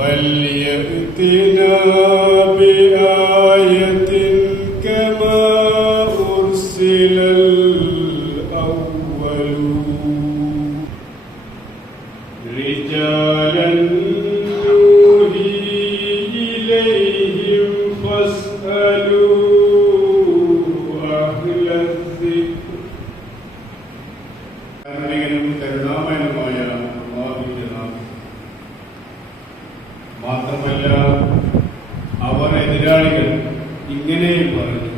فليأتنا بآية كما أرسل الأولون رجالا نوحي إليهم فاسألوا أهل الذكر കരുണാമയനുമായ അല്ലാഹുവിന്റെ നാമം. മാത്രമല്ല അവർ എതിരാളികൾ ഇങ്ങനെയും പറഞ്ഞു,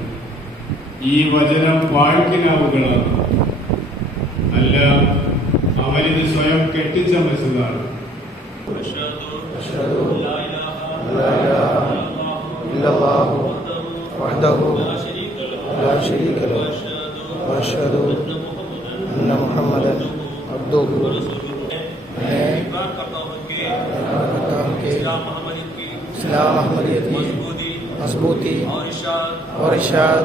ഈ വചനം പാഴ്ക്കിനാവുകളാണ്, അല്ല അവരിത് സ്വയം കെട്ടിച്ചമച്ചതാണ്. इस्लाम अहमदियत की मजबूती और इरशाद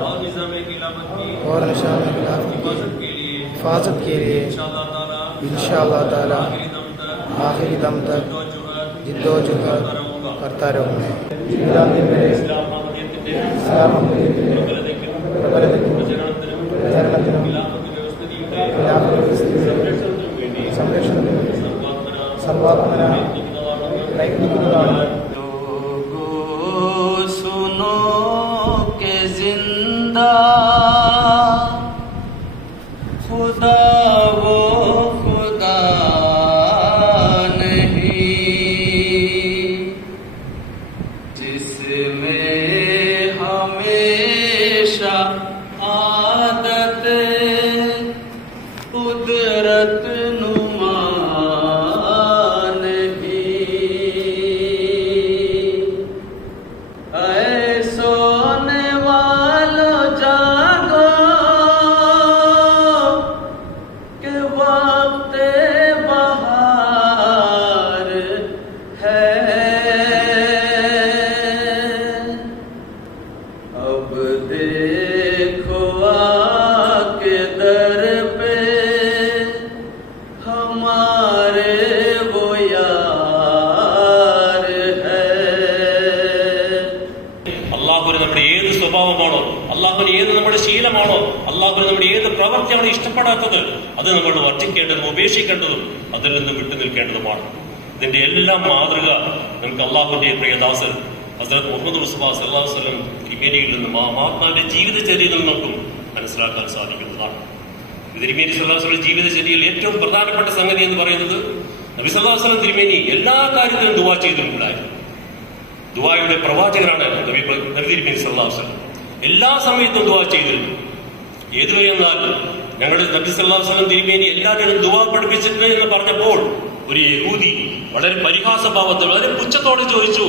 और निशान खिलाफत की हिफाजत के लिए इंशाअल्लाह ताला आखिरी दम तक जिद्दोजहद करता रहूँगा. सुनो के जिंदा खुदा वो खुदा नहीं जिसमें हमेशा आदत कुदरत नुमा നമ്മുടെ ഏത് സ്വഭാവമാണോ, അള്ളാഹുവിന് ഏത് നമ്മുടെ ശീലമാണോ, അള്ളാഹുവിന് നമ്മുടെ ഏത് പ്രവൃത്തിയാണോ ഇഷ്ടപ്പെടാത്തത്, അത് നമ്മൾ വർജിക്കേണ്ടതും ഉപേക്ഷിക്കേണ്ടതും അതിൽ നിന്ന് വിട്ടു നിൽക്കേണ്ടതുമാണ്. ഇതിന്റെ എല്ലാം മാതൃക നമുക്ക് അള്ളാഹുവിന്റെ പ്രിയദാസൻ ഹസ്രത്ത് മുഹമ്മദ് മുസ്തഫ സല്ലല്ലാഹു അലൈഹി വസല്ലം തിരുമേനിയിൽ നിന്നും മഹാത്മാവിന്റെ ജീവിതചര്യയിൽ നിന്നും നമുക്കും മനസ്സിലാക്കാൻ സാധിക്കുന്നതാണ്. തിരുമേനി സല്ലല്ലാഹു അലൈഹി വസല്ലം ജീവിതചര്യയിൽ ഏറ്റവും പ്രധാനപ്പെട്ട സംഗതി എന്ന് പറയുന്നത് നബി സല്ലല്ലാഹു അലൈഹി വസല്ലം തിരുമേനി എല്ലാ കാര്യത്തിലും ദുആ ചെയ്തിട്ടുണ്ടായിരുന്നു. ദുആയുടെ പ്രവാചകനാണ് നബി തിരുമേനി സല്ലല്ലാഹു അലൈഹി വസല്ലം. എല്ലാ സമയത്തും ദുആ ചെയ്തിരുന്നു. ഏതുവരെയെന്നാൽ ഞങ്ങളുടെ നബി സല്ലല്ലാഹു അലൈഹി വസല്ലം തിരുമേനി എല്ലാവരും ദുആ പഠിപ്പിച്ചിട്ടുണ്ട് എന്ന് പറഞ്ഞപ്പോൾ ഒരു യഹൂദി വളരെ പരിഹാസഭാവത്തിൽ വളരെ പുച്ഛത്തോടെ ചോദിച്ചു,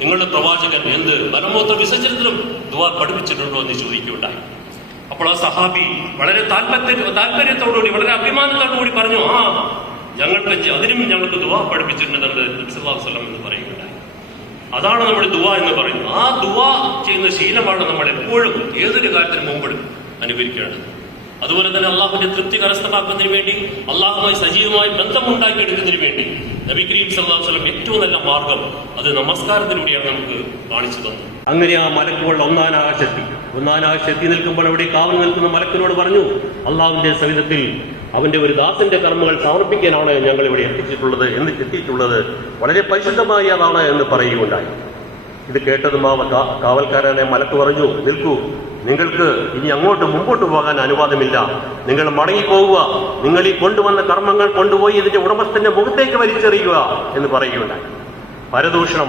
നിങ്ങളുടെ പ്രവാചകൻ എന്ത് മലമൂത്ര വിസർജനത്തിലും ദുആ പഠിപ്പിച്ചിട്ടുണ്ടോ എന്ന് ചോദിക്കുകയുണ്ടായി. അപ്പോൾ ആ സഹാബി വളരെ താല്പര്യത്തോടുകൂടി വളരെ അഭിമാനത്തോടുകൂടി പറഞ്ഞു, ആ അതിനും ഞങ്ങൾക്ക് ദുആ പഠിപ്പിച്ചിട്ടുണ്ട് നബി സല്ലല്ലാഹു അലൈഹി വസല്ലം എന്ന് പറയുകയുണ്ടായി. അതാണ് നമ്മുടെ ദുആ എന്ന് പറയുന്നത്. ആ ദുആ ചെയ്യുന്ന ശീലമാണ് നമ്മൾ എപ്പോഴും ഏതൊരു കാര്യത്തിന് മുമ്പ് അനുകരിക്കേണ്ടത്. അതുപോലെ തന്നെ അള്ളാഹുവിന്റെ തൃപ്തി കരസ്ഥമാക്കുന്നതിന് വേണ്ടി അള്ളാഹുമായി സജീവമായി ബന്ധമുണ്ടാക്കിയെടുക്കുന്നതിന് വേണ്ടി നബി കരീം സല്ലല്ലാഹു അലൈഹി വസല്ലം ഏറ്റവും നല്ല മാർഗം അത് നമസ്കാരത്തിലൂടെയാണ് നമുക്ക് കാണിച്ചു തന്നത്. അങ്ങനെ ആ മലക്കുകൾ ഒന്നാനാകാശെത്തി നിൽക്കുമ്പോൾ അവിടെ കാവൽ നിൽക്കുന്ന മലക്കിനോട് പറഞ്ഞു, അള്ളാഹുവിന്റെ സവിധത്തിൽ അവന്റെ ഒരു ദാസന്റെ കർമ്മങ്ങൾ സമർപ്പിക്കാനാണ് ഞങ്ങൾ ഇവിടെ എത്തിയിട്ടുള്ളത്, വളരെ പരിശുദ്ധമായതാണ് എന്ന് പറയുകയുണ്ടായി. ഇത് കേട്ടതും ആ കാവൽക്കാരനെ മലക്ക് പറഞ്ഞു, നിൽക്കൂ, നിങ്ങൾക്ക് ഇനി മുമ്പോട്ട് പോകാൻ അനുവാദമില്ല, നിങ്ങൾ മടങ്ങിപ്പോവുക, നിങ്ങൾ ഈ കൊണ്ടുവന്ന കർമ്മങ്ങൾ കൊണ്ടുപോയി ഇതിന്റെ ഉടമസ്ഥന്റെ മുഖത്തേക്ക് വലിച്ചെറിയുക എന്ന് പറയുകയുണ്ടായി. പരദൂഷണം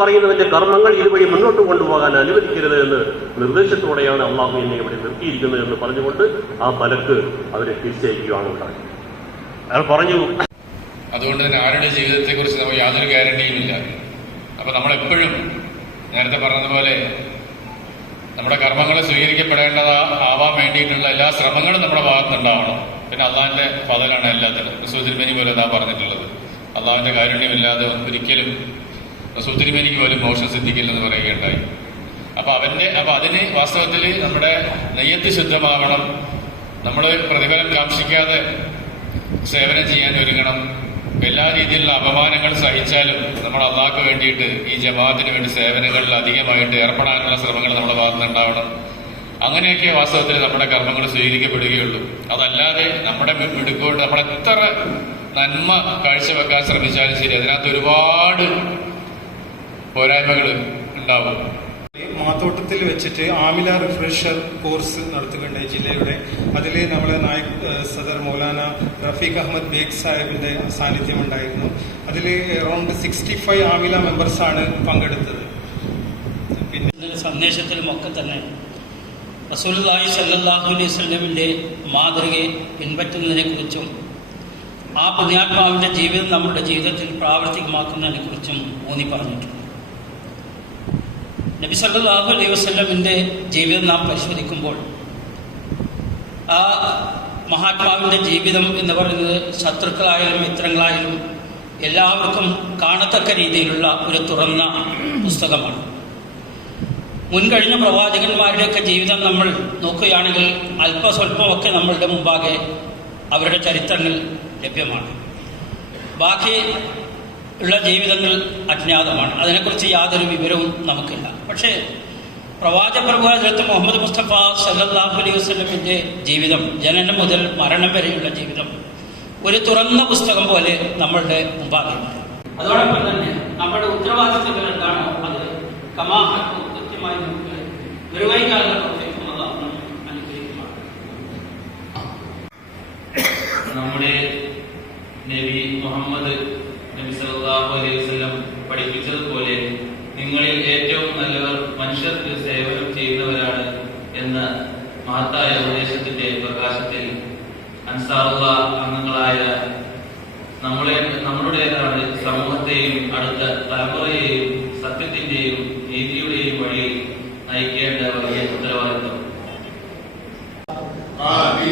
പറയുന്നതിന്റെ കർമ്മങ്ങൾ ഇതുവഴി മുന്നോട്ട് കൊണ്ടുപോകാൻ അനുവദിക്കരുത് എന്ന് നിർദ്ദേശത്തോടെയാണ് അള്ളാഹു എന്നെ ഇവിടെ നിർത്തിയിരിക്കുന്നത് എന്ന് പറഞ്ഞുകൊണ്ട് ആ മലക്ക് അവരെ തിരിച്ചയക്കുകയാണ് ഉണ്ടായത്. അയാൾ പറഞ്ഞു, അതുകൊണ്ട് തന്നെ ആരുടെ ജീവിതത്തെ കുറിച്ച് നമുക്ക് യാതൊരു ഗ്യാരണ്ടിയുമില്ല. അപ്പൊ നമ്മളെപ്പോഴും നേരത്തെ പറഞ്ഞതുപോലെ നമ്മുടെ കർമ്മങ്ങൾ സ്വീകരിക്കപ്പെടേണ്ടതാവാൻ വേണ്ടിയിട്ടുള്ള എല്ലാ ശ്രമങ്ങളും നമ്മുടെ ഭാഗത്തുനിന്നുണ്ടാവണം. പിന്നെ അള്ളാഹിന്റെ ഫദലാണ് എല്ലാത്തിനും. റസൂൽ തിരുമേനി പോലെ എന്താ പറഞ്ഞിട്ടുള്ളത്, അള്ളാഹുവിന്റെ കാരുണ്യമില്ലാതെ ഒരിക്കലും റസൂൽ തിരുമേനിക്ക് പോലും മോക്ഷം സിദ്ധിക്കില്ലെന്ന് പറയുകയുണ്ടായി. അപ്പൊ അതിന് വാസ്തവത്തിൽ നമ്മുടെ നെയ്യത്ത് ശുദ്ധമാവണം, നമ്മൾ പ്രതിഫലം കാക്ഷിക്കാതെ സേവനം ചെയ്യാൻ ഒരുങ്ങണം. എല്ലാ രീതിയിലുള്ള അപമാനങ്ങൾ സഹിച്ചാലും നമ്മൾ അള്ളാഹ്ക്ക് വേണ്ടിയിട്ട് ഈ ജമാഅത്തിന് വേണ്ടി സേവനങ്ങളിൽ അധികമായിട്ട് ഏർപ്പെടാനുള്ള ശ്രമങ്ങൾ നമ്മുടെ ഭാഗത്തുനിന്നുണ്ടാവണം. അങ്ങനെയൊക്കെ വാസ്തവത്തിൽ നമ്മുടെ കർമ്മങ്ങൾ സ്വീകരിക്കപ്പെടുകയുള്ളൂ. അതല്ലാതെ നമ്മുടെ മിടുക്കോട്ട് നമ്മൾ എത്ര നന്മ കാഴ്ചവെക്കാൻ ശ്രമിച്ചാലും ശരി, അതിനകത്ത് ഒരുപാട് പോരായ്മകൾ ഉണ്ടാവും. മാത്തോട്ടത്തിൽ വെച്ചിട്ട് ആമില റിഫ്രഷർ കോഴ്സ് നടത്തുകയുണ്ടായി ജില്ലയുടെ. അതിൽ നമ്മളെ നായിക് സദർ മൗലാന റഫീഖ് അഹമ്മദ് ബേഗ് സാഹിബിന്റെ സാന്നിധ്യം ഉണ്ടായിരുന്നു. അതിൽ അറൌണ്ട് 65 ആമില മെമ്പേഴ്സാണ് പങ്കെടുത്തത്. പിന്നെ സന്ദേശത്തിലുമൊക്കെ തന്നെ റസൂലുള്ളാഹി സ്വല്ലല്ലാഹു അലൈഹി വസല്ലമിന്റെ മാതൃകയെ പിൻപറ്റുന്നതിനെക്കുറിച്ചും ആ പുണ്യാത്മാവിന്റെ ജീവിതം നമ്മുടെ ജീവിതത്തിൽ പ്രാവർത്തികമാക്കുന്നതിനെക്കുറിച്ചും ഊന്നി പറഞ്ഞിട്ടുണ്ട്. നബി സല്ലല്ലാഹു അലൈഹി വസല്ലമിന്റെ ജീവിതം നാം പരിശോധിക്കുമ്പോൾ ആ മഹാത്മാവിന്റെ ജീവിതം എന്ന് പറയുന്നത് ശത്രുക്കളായാലും മിത്രങ്ങളായാലും എല്ലാവർക്കും കാണത്തക്ക രീതിയിലുള്ള ഒരു തുറന്ന പുസ്തകമാണ്. മുൻകഴിഞ്ഞ പ്രവാചകന്മാരുടെയൊക്കെ ജീവിതം നമ്മൾ നോക്കുകയാണെങ്കിൽ അല്പസ്വല്പമൊക്കെ നമ്മളുടെ മുമ്പാകെ അവരുടെ ചരിത്രങ്ങൾ ലഭ്യമാണ്. ബാക്കി ഉള്ള ജീവിതങ്ങൾ അജ്ഞാതമാണ്. അതിനെക്കുറിച്ച് യാതൊരു വിവരവും നമുക്കില്ല. പക്ഷേ പ്രവാചക മുഹമ്മദ് മുസ്തഫ സല്ലല്ലാഹു അലൈഹി വസല്ലമിന്റെ ജീവിതം, ജനനം മുതൽ മരണം വരെയുള്ള ജീവിതം ഒരു തുറന്ന പുസ്തകം പോലെ നമ്മളുടെ മുമ്പാകെയുണ്ട്. അതോടൊപ്പം തന്നെ നമ്മുടെ ഉത്തരവാദിത്തങ്ങൾ എന്താണോ അത് കമാഹക്കും കൃത്യമായി നമുക്ക് നിർവഹിക്കാനുള്ള പ്രത്യേകത അനുഗ്രഹിക്കുമാണ്. നമ്മുടെ നബി മുഹമ്മദ് നബി സല്ലല്ലാഹു അലൈഹി വസല്ലം പഠിപ്പിച്ചതുപോലെ നിങ്ങളിൽ ഏറ്റവും നല്ലവർ മനുഷ്യർക്ക് സേവനം ചെയ്യുന്നവരാണ് എന്ന മഹത്തായ ഉപദേശത്തിന്റെ പ്രകാശത്തിൽ അൻസാറുള്ള അംഗങ്ങളായ നമ്മുടേതാണ് സമൂഹത്തെയും അടുത്ത തലമുറയെയും സത്യത്തിന്റെയും നീതിയുടെയും വഴിയിൽ നയിക്കേണ്ട വലിയ ഉത്തരവാദിത്വം. शाह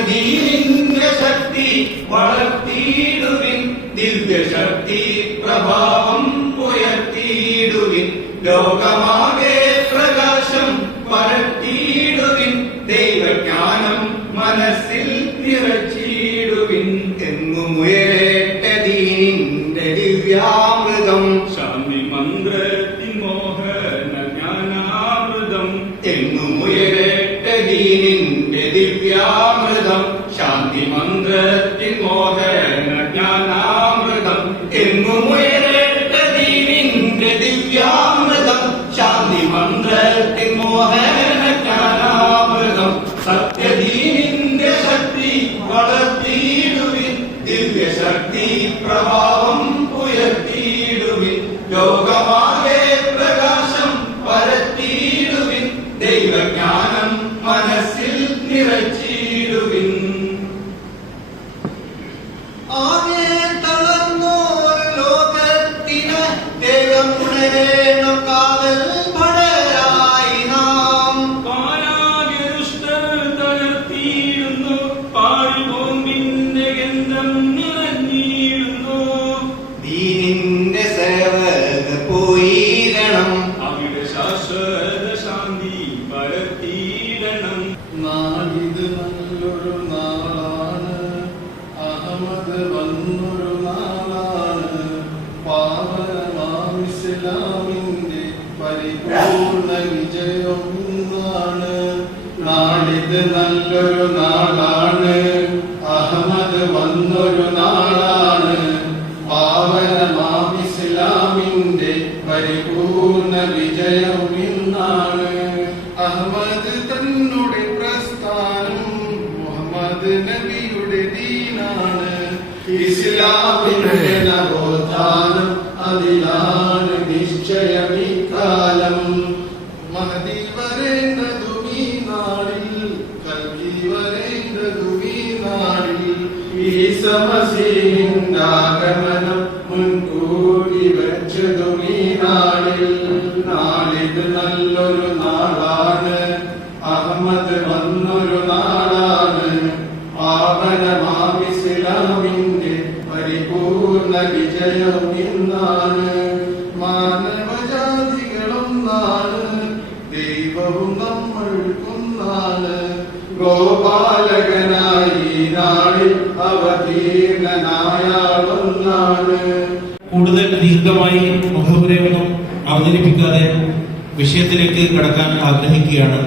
സത്യദീനിന്റെ ശക്തി വളർത്തിയിടുവിൻ, ദിവ്യശക്തി പ്രഭാവം ഉയർത്തിയിടുവിൻ, ലോകമാകെ പ്രകാശം പരത്തിയിടുവിൻ, ദൈവജ്ഞാനം മനസ്സിൽ നിറച്ചിടുവിൻ. എങ്ങും ഉയരേറ്റ ദീനിന്റെ ദിവ്യാമൃതം, ശാന്തി മന്ത്രത്തിൻ മോഹന ജ്ഞാനാമൃതം. എങ്ങും ഉയരേറ്റ ദീനിന്റെ ദിവ്യാമൃതം, ശാന്തി മന്ത്രത്തിൻ മോഹന ജ്ഞാനാമൃതം. എങ്ങും ഉയരേറ്റ ദീനിന്റെ ദിവ്യാമൃതം, ശാന്തി മന്ത്രത്തിൻ മോഹന ജ്ഞാനാമൃതം. സത്യദീനിന്റെ ശക്തി വളർത്തിയിടുവിൻ, ദിവ്യശക്തി പ്രഭാവം ഉയർത്തിയിടുവിൻ, ലോകമാകെ പ്രകാശം പരത്തിയിടുവിൻ, ദൈവജ്ഞാനം മനസ്സിൽ നിറച്ചിടുവിൻ. ആകെ തളർന്നോർ ലോകത്തിന് ദേഹമുണരേണം കാവൽ ഭടരായി നാം. പാരാകെ ദുഷ്ടർ തകർത്തിയിടുന്നു, പാഴ്ബോംബിന്റെ ഗന്ധം നിറഞ്ഞിടുന്നു. ദീനിന്റെ സേവകർ പോയിരണം, അവിടെ ശാശ്വത ശാന്തി പരത്തിയിടണം. നാളിത് നല്ലൊരു നാളാണ്, അഹമ്മദ് വന്നൊരു നാളാണ്, പാവനമാം ഇസ്ലാമിന്റെ പരിപൂർണ വിജയം ഇന്നാണ്. നാളിത് നല്ലൊരു നാളാണ്, അഹമ്മദ് വന്നൊരു നാളാണ്, പാവനമാം ഇസ്ലാമിന്റെ പരിപൂർണ വിജയം ഇന്നാണ്. അഹമ്മദ് തന്നുടെ പ്രസ്ഥാനം മുഹമ്മദ് നബിയുടെ ദീനാണ്, ഇസ്ലാമിന്റെ നവോത്ഥാനം അതിലാണ് നിശ്ചയം ഇക്കാലം. മഹദി വരേണ്ടതും ഈ നാളിൽ, കൽക്കി വരേണ്ടതും ഈ നാളിൽ, ഈസ മസീഹിന്റെ ആഗമനം മുൻകൂട്ടി വെച്ചതും ഈ നാളിൽ. നാളിത് നല്ലൊരു നാളാണ്, അഹമ്മദ് വന്നൊരു നാളാണ്, പാവനമാം ഇസ്ലാമിന്റെ പരിപൂർണ വിജയം ഇന്നാണ്. മാനവജാതികളൊന്നാണ്, ദൈവവും നമ്മൾക്കൊന്നാണ്, ഗോപാലകനായി ഈ നാളിൽ അവതീർണനായാളൊന്നാണ്. കൂടുതൽ ദീർഘമായി മുഖപുരയൊന്നും അവതരിപ്പിക്കാതെ വിഷയത്തിലേക്ക് കടക്കാൻ ആഗ്രഹിക്കുകയാണ്.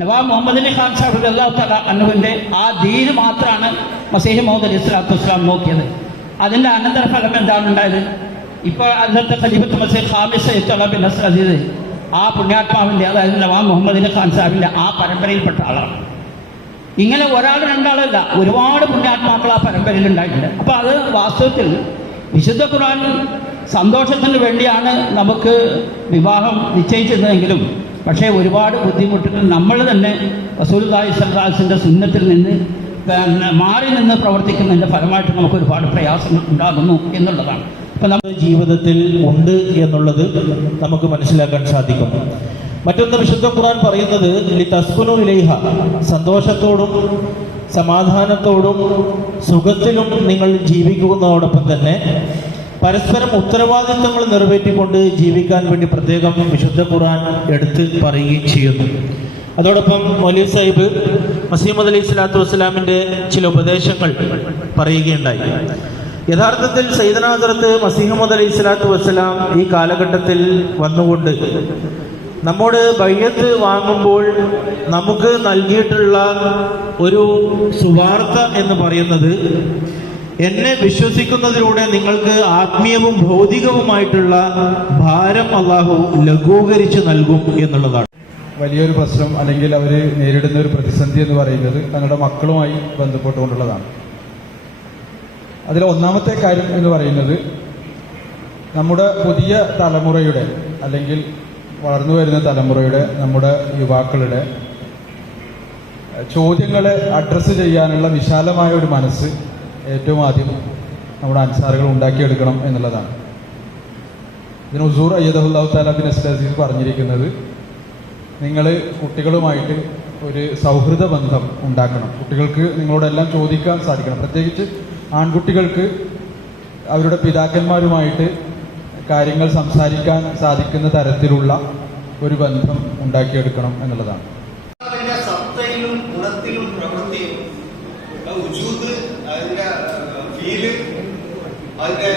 നവാബ് മുഹമ്മദ് അലി ഖാൻ സാഹിബ് അല്ലാഹു തആല അൻഹുവിന്റെ ആ ദീന് മാത്രമാണ് മസീഹ് മൗഊദ് അലൈഹി സ്വലാത്തു വസ്സലാം നോക്കിയത്. അതിന്റെ അനന്തരഫലം എന്താണ് ഉണ്ടായത്? ഇപ്പോൾ അതിലത്തെ ഖലീഫത്ത് മസീഹ് ഖാമിസ് ബിൻ നസ്ർ അസീസ് ആ പുണ്യാത്മാവിന്റെ, അതായത് നവാബ് മുഹമ്മദ് അലി ഖാൻ സാഹിബിന്റെ ആ പരമ്പരയിൽപ്പെട്ട ആളാണ്. ഇങ്ങനെ ഒരാൾ രണ്ടാളല്ല, ഒരുപാട് പുണ്യാത്മാക്കൾ ആ പരമ്പരയിൽ ഉണ്ടായിട്ടുണ്ട്. അപ്പോൾ അത് വാസ്തവത്തിൽ വിശുദ്ധ ഖുർആൻ സന്തോഷത്തിന് വേണ്ടിയാണ് നമുക്ക് വിവാഹം നിശ്ചയിച്ചിരുന്നതെങ്കിലും, പക്ഷേ ഒരുപാട് ബുദ്ധിമുട്ടുകൾ നമ്മൾ തന്നെ റസൂലുള്ളാഹി സ്വല്ലല്ലാഹു അലൈഹി വസല്ലമയുടെ സുന്നത്തിൽ നിന്ന് മാറി നിന്ന് പ്രവർത്തിക്കുന്നതിൻ്റെ ഫലമായിട്ട് നമുക്ക് ഒരുപാട് പ്രയാസങ്ങൾ ഉണ്ടാകുന്നു എന്നുള്ളതാണ്. അപ്പം നമ്മുടെ ജീവിതത്തിൽ ഉണ്ട് എന്നുള്ളത് നമുക്ക് മനസ്സിലാക്കാൻ സാധിക്കും. മറ്റൊന്ന്, വിശുദ്ധ ഖുർആൻ പറയുന്നത് ലിതസ്കുനു ഇലൈഹ, സന്തോഷത്തോടും സമാധാനത്തോടും സുഖത്തിലും നിങ്ങൾ ജീവിക്കുന്നതോടൊപ്പം തന്നെ പരസ്പരം ഉത്തരവാദിത്തങ്ങൾ നിറവേറ്റിക്കൊണ്ട് ജീവിക്കാൻ വേണ്ടി പ്രത്യേകം വിശുദ്ധ ഖുർആൻ എടുത്ത് പറയുകയും ചെയ്യുന്നു. അതോടൊപ്പം മൗലവി സാഹിബ് മസീഹ് അലൈഹി സ്വലാത്തു വസ്സലാമിൻ്റെ ചില ഉപദേശങ്ങൾ പറയുകയുണ്ടായി. യഥാർത്ഥത്തിൽ സയ്യിദനാ ഹദ്റത്ത് മസീഹ് അലൈഹി സ്വലാത്തു വസ്സലാം ഈ കാലഘട്ടത്തിൽ വന്നുകൊണ്ട് നമ്മോട് ബൈഅത്ത് വാങ്ങുമ്പോൾ നമുക്ക് നൽകിയിട്ടുള്ള ഒരു സുവാർത്ത എന്ന് പറയുന്നത്, എന്നെ വിശ്വസിക്കുന്നതിലൂടെ നിങ്ങൾക്ക് ആത്മീയവും ഭൗതികവുമായിട്ടുള്ള ഭാരം അള്ളാഹു ലഘൂകരിച്ച് നൽകും എന്നുള്ളതാണ്. വലിയൊരു പ്രശ്നം അല്ലെങ്കിൽ അവർ നേരിടുന്ന ഒരു പ്രതിസന്ധി എന്ന് പറയുന്നത് തങ്ങളുടെ മക്കളുമായി ബന്ധപ്പെട്ടുകൊണ്ടുള്ളതാണ്. അതിൽ ഒന്നാമത്തെ കാര്യം എന്ന് പറയുന്നത്, നമ്മുടെ പുതിയ തലമുറയുടെ അല്ലെങ്കിൽ വളർന്നു വരുന്ന തലമുറയുടെ, നമ്മുടെ യുവാക്കളുടെ ചോദ്യങ്ങളെ അഡ്രസ്സ് ചെയ്യാനുള്ള വിശാലമായ ഒരു മനസ്സ് ഏറ്റവും ആദ്യം നമ്മുടെ അൻസാറുകൾ ഉണ്ടാക്കിയെടുക്കണം എന്നുള്ളതാണ്. ഇതിന് ഹുസൂർ അയ്യദഹുല്ലാഹു തആല ബിൻ അസ്ലി അസീസ് പറഞ്ഞിരിക്കുന്നത്, നിങ്ങൾ കുട്ടികളുമായിട്ട് ഒരു സൗഹൃദ ബന്ധം ഉണ്ടാക്കണം. കുട്ടികൾക്ക് നിങ്ങളോടെല്ലാം ചോദിക്കാൻ സാധിക്കണം. പ്രത്യേകിച്ച് ആൺകുട്ടികൾക്ക് അവരുടെ പിതാക്കന്മാരുമായിട്ട് കാര്യങ്ങൾ സംസാരിക്കാൻ സാധിക്കുന്ന തരത്തിലുള്ള ഒരു ബന്ധം ഉണ്ടാക്കിയെടുക്കണം എന്നുള്ളതാണ്. അതിന്റെ സത്തയിലും ഗുണത്തിലും പ്രവൃത്തിയും ഉജൂദ്, അതിന്റെ ഫീല്, അതിന്റെ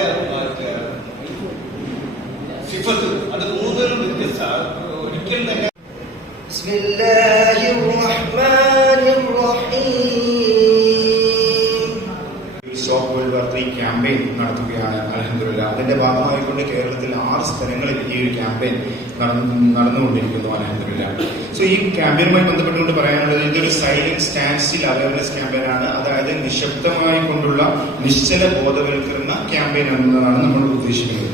സിഫത്ത്, അത് മൂന്നിലും വ്യത്യസ്തമാണ്. ഒരിക്കലും തന്നെ സ്റ്റോപ്പ് വേൾഡ് വാർ 3 ക്യാമ്പയിൻ നടത്തുകയാണ്. അൽഹംദുലില്ലാ. അതിന്റെ ഭാഗമായിക്കൊണ്ട് കേരളത്തിൽ 6 സ്ഥലങ്ങളിൽ ഈ ഒരു ക്യാമ്പയിൻ നടന്നുകൊണ്ടിരിക്കുന്നു. അൽഹംദുലില്ലാ. സോ ഈ ക്യാമ്പയിനുമായി ബന്ധപ്പെട്ടുകൊണ്ട് പറയാനുള്ളത്, ഇതൊരു സൈലന്റ് സ്റ്റാൻഡ് സ്റ്റിൽ അവയർനെസ് ക്യാമ്പയിനാണ്. അതായത് നിശബ്ദമായി കൊണ്ടുള്ള നിശ്ചല ബോധവൽക്കരണ ക്യാമ്പയിൻ എന്നതാണ് നമ്മൾ ഉദ്ദേശിക്കുന്നത്.